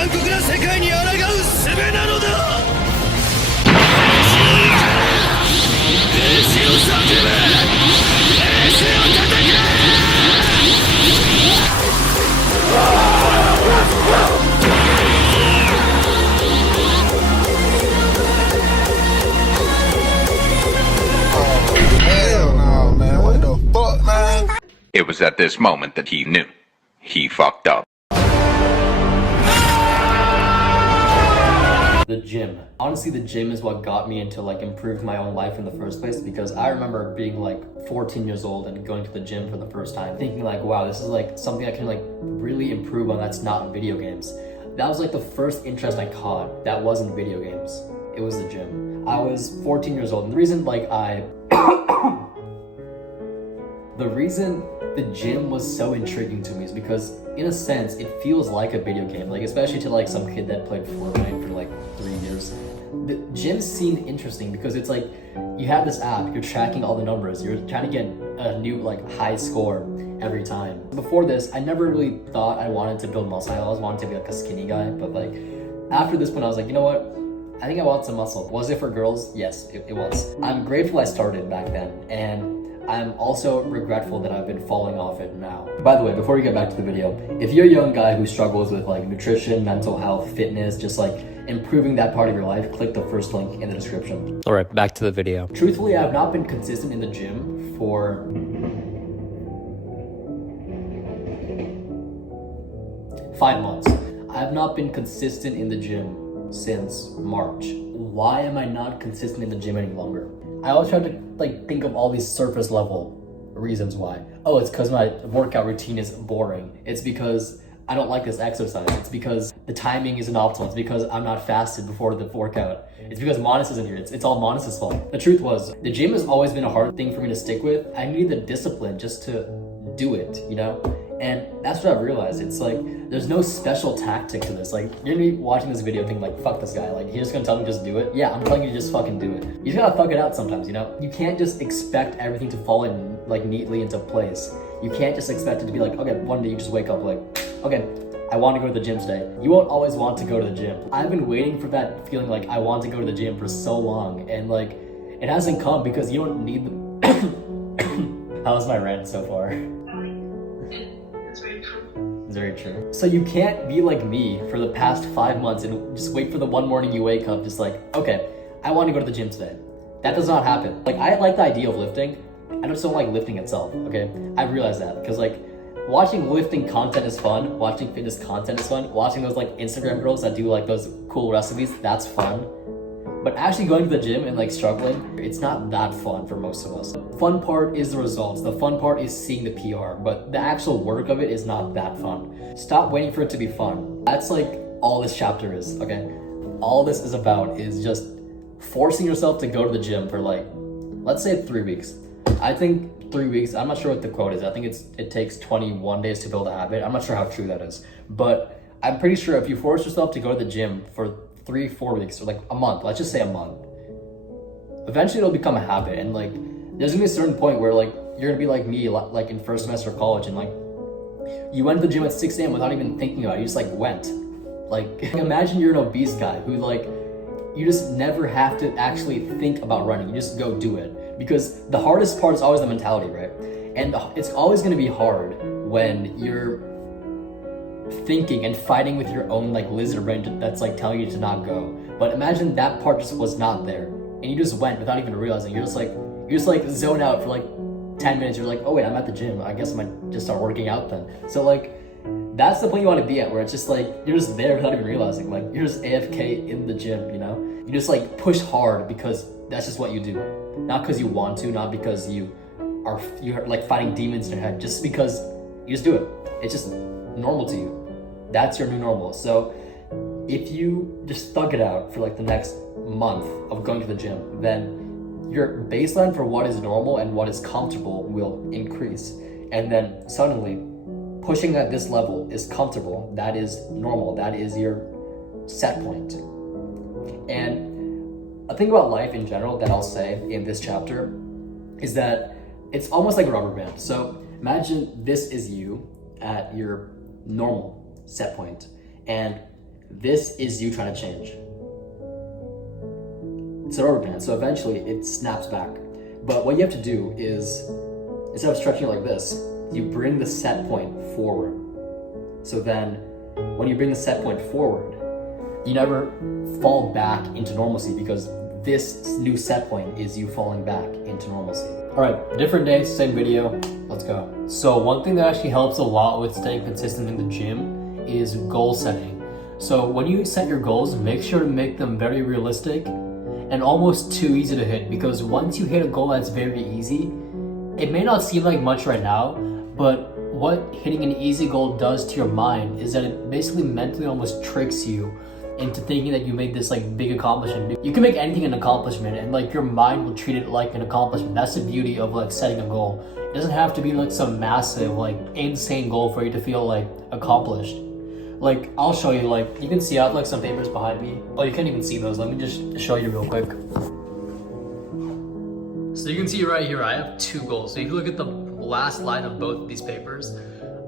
残酷な世界に抗う術なのだ。兵士を叫べ、兵士を叩け。Hell no, man. What the fuck, man? It was at this moment that he knew. He fucked up. The gym. Honestly, the gym is what got me into like improve my own life in the first place, because I remember being like 14 years old and going to the gym for the first time, thinking like, wow, this is like something I can like really improve on that's not video games. That was like the first interest I caught that wasn't video games. It was the gym. I was 14 years old, and the reason the reason the gym was so intriguing to me is because, in a sense, it feels like a video game. Like, especially to like some kid that played Fortnite for like 3 years. The gym seemed interesting because it's like you have this app, you're tracking all the numbers, you're trying to get a new like high score every time. Before this, I never really thought I wanted to build muscle. I always wanted to be like a skinny guy, but like after this point, I was like, you know what? I think I want some muscle. Was it for girls? Yes, it was. I'm grateful I started back then, and I'm also regretful that I've been falling off it now. By the way, before we get back to the video, if you're a young guy who struggles with like nutrition, mental health, fitness, just like improving that part of your life, click the first link in the description. All right, back to the video. Truthfully, I've not been consistent in the gym for 5 months. I have not been consistent in the gym since March. Why am I not consistent in the gym any longer? I always try to like think of all these surface level reasons why. Oh, it's because my workout routine is boring. It's because I don't like this exercise. It's because the timing isn't optimal. It's because I'm not fasted before the workout. It's because Monis isn't here. It's all Monis' fault. The truth was, the gym has always been a hard thing for me to stick with. I need the discipline just to do it, you know? And that's what I've realized. It's like, there's no special tactic to this. Like, you're gonna be watching this video thinking like, fuck this guy. Like, he's just gonna tell me just do it. Yeah, I'm telling you to just fucking do it. You just gotta fuck it out sometimes, you know? You can't just expect everything to fall in like neatly into place. You can't just expect it to be like, okay, one day you just wake up like, okay, I want to go to the gym today. You won't always want to go to the gym. I've been waiting for that feeling like I want to go to the gym for so long, and like, it hasn't come because you don't need the... How's my rant so far? It's very true. It's very true. So you can't be like me for the past 5 months and just wait for the one morning you wake up just like, okay, I want to go to the gym today. That does not happen. Like, I like the idea of lifting. I just don't like lifting itself, okay? I realize that because like, watching lifting content is fun, watching fitness content is fun, watching those like Instagram girls that do like those cool recipes, that's fun. But actually going to the gym and like struggling, it's not that fun for most of us. The fun part is the results. The fun part is seeing the PR, but the actual work of it is not that fun. Stop waiting for it to be fun. That's like all this chapter is, okay? All this is about is just forcing yourself to go to the gym for like, let's say 3 weeks. I think 3 weeks, I'm not sure what the quote is. I think it takes 21 days to build a habit. I'm not sure how true that is. But I'm pretty sure if you force yourself to go to the gym for 3-4 weeks or like a month, let's just say a month, eventually it'll become a habit. And like, there's gonna be a certain point where like, you're gonna be like me, like in first semester of college, and like, you went to the gym at 6 a.m. without even thinking about it. You just like went. Like, imagine you're an obese guy who like, you just never have to actually think about running. You just go do it. Because the hardest part is always the mentality, right? And it's always gonna be hard when you're thinking and fighting with your own like lizard brain that's like telling you to not go. But imagine that part just was not there, and you just went without even realizing. You just like zone out for like 10 minutes. You're like, oh wait, I'm at the gym. I guess I might just start working out then. So like, that's the point you want to be at, where it's just like, you're just there without even realizing. Like, you're just AFK in the gym, you know? You just like push hard because that's just what you do. Not because you want to, not because you're like fighting demons in your head, just because you just do it. It's just normal to you. That's your new normal. So if you just thug it out for like the next month of going to the gym, then your baseline for what is normal and what is comfortable will increase. And then suddenly pushing at this level is comfortable. That is normal. That is your set point. And a thing about life in general that I'll say in this chapter is that it's almost like a rubber band. So imagine this is you at your normal set point, and This is you trying to change. It's a rubber band, so eventually it snaps back. But what you have to do is, instead of stretching it like this, you bring the set point forward. So then, when you bring the set point forward, you never fall back into normalcy because this new set point is you falling back into normalcy. All right, different day, same video, let's go. So one thing that actually helps a lot with staying consistent in the gym is goal setting. So when you set your goals, make sure to make them very realistic and almost too easy to hit, because once you hit a goal that's very easy, it may not seem like much right now, but what hitting an easy goal does to your mind is that it basically mentally almost tricks you into thinking that you made this like big accomplishment. You can make anything an accomplishment, and like your mind will treat it like an accomplishment. That's the beauty of like setting a goal. It doesn't have to be like some massive, like insane goal for you to feel like accomplished. Like I'll show you, like you can see I have like some papers behind me. Oh, you can't even see those. Let me just show you real quick. So you can see right here, I have 2 goals. So if you look at the last line of both of these papers,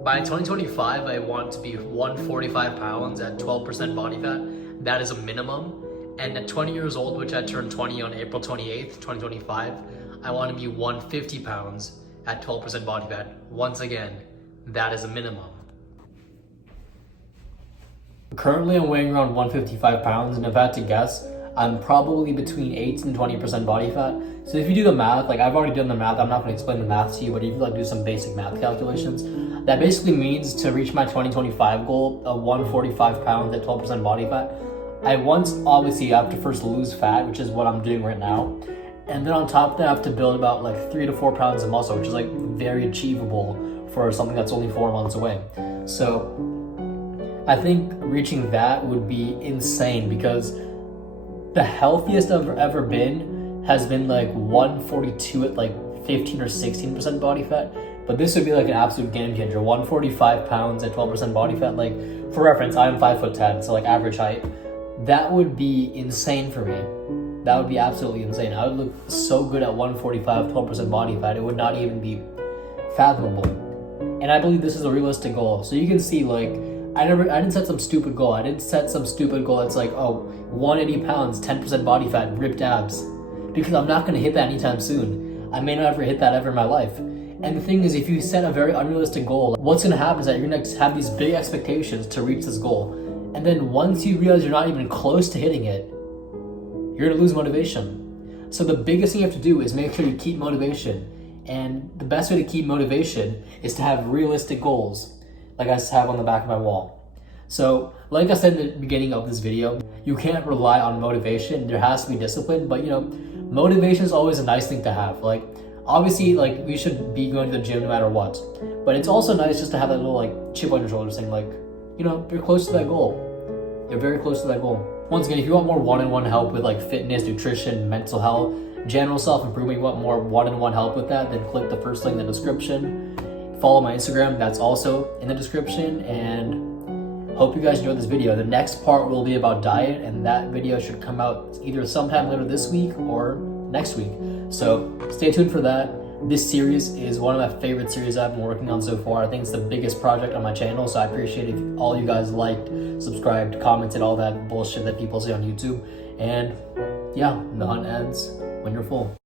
by 2025, I want to be 145 pounds at 12% body fat. That is a minimum. And at 20 years old, which I turned 20 on April 28th, 2025, I want to be 150 pounds at 12% body fat. Once again, that is a minimum. Currently, I'm weighing around 155 pounds, and if I had to guess, I'm probably between 8 and 20% body fat. So if you do the math, like I've already done the math, I'm not going to explain the math to you, but if you like do some basic math calculations, that basically means to reach my 2025 goal of 145 pounds at 12% body fat, I obviously have to first lose fat, which is what I'm doing right now. And then on top of that, I have to build about like 3 to 4 pounds of muscle, which is like very achievable for something that's only 4 months away. So I think reaching that would be insane, because the healthiest I've ever been has been like 142 at like 15 or 16% body fat. But this would be like an absolute game changer. 145 pounds at 12% body fat. Like for reference, I'm 5'10", so like average height. That would be insane for me. That would be absolutely insane. I would look so good at 145, 12% body fat. It would not even be fathomable. And I believe this is a realistic goal. So you can see, like, I didn't set some stupid goal. I didn't set some stupid goal that's like, oh, 180 pounds, 10% body fat, ripped abs. Because I'm not going to hit that anytime soon. I may not ever hit that ever in my life. And the thing is, if you set a very unrealistic goal, what's going to happen is that you're going to have these big expectations to reach this goal. And then once you realize you're not even close to hitting it, you're going to lose motivation. So the biggest thing you have to do is make sure you keep motivation. And the best way to keep motivation is to have realistic goals, like I have on the back of my wall. So, like I said in the beginning of this video, you can't rely on motivation. There has to be discipline, but you know, motivation is always a nice thing to have. Like, obviously, like we should be going to the gym no matter what, but it's also nice just to have that little like chip on your shoulder saying like, you know, you're close to that goal. You're very close to that goal. Once again, if you want more one-on-one help with like fitness, nutrition, mental health, general self-improvement, you want more one-on-one help with that, then click the first link in the description. Follow my Instagram, that's also in the description, and hope you guys enjoyed this video. The next part will be about diet, and that video should come out either sometime later this week or next week. So stay tuned for that. This series is one of my favorite series I've been working on so far. I think it's the biggest project on my channel, so I appreciate if all you guys liked, subscribed, commented, all that bullshit that people say on YouTube. And yeah, the hunt ends when you're full.